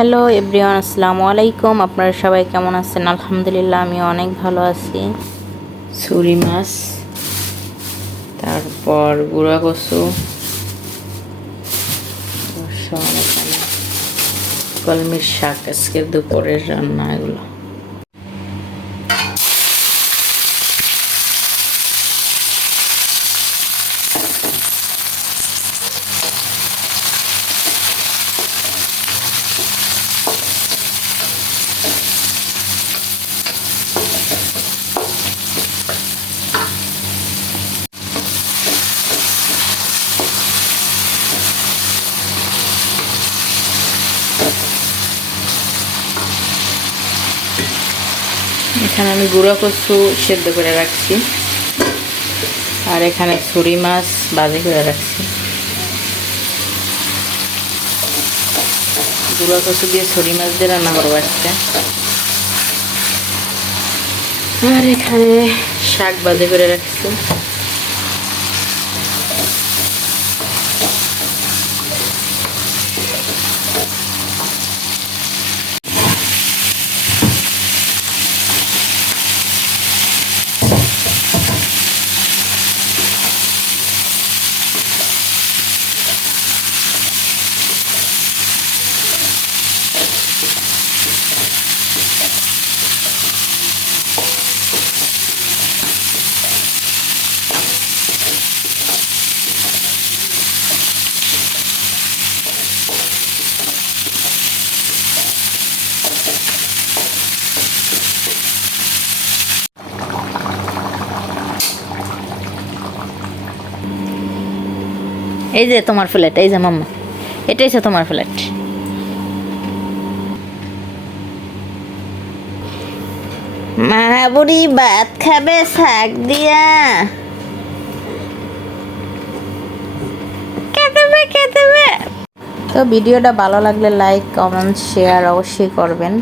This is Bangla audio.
হ্যালো এভরিওয়ান, আসসালামু আলাইকুম। আপনারা সবাই কেমন আছেন? আলহামদুলিল্লাহ, আমি অনেক ভালো আছি। ছুরি মাছ, তারপর গুঁড়া কচু, কলমির শাক, আজকের দুপুরের রান্না এগুলো। এখানে আমি গুঁড়া কচু সেদ্ধ করে রাখছি, আর এখানে ছুরি মাছ ভাজি করে রাখছি। গুঁড়া কচু দিয়ে ছুরি মাছ দিয়ে রান্না করবো আজকে। আর এখানে শাক ভাজি করে রাখছি। এই যে তোমার ফ্ল্যাট, এই যে মাম্মা, এটাই হচ্ছে তোমার ফ্ল্যাট। মা বুড়ি ভাত খাবে শাক দিয়া? খেতে হবে। তো ভিডিওটা ভালো লাগলে লাইক, কমেন্ট, শেয়ার অবশ্যই করবেন।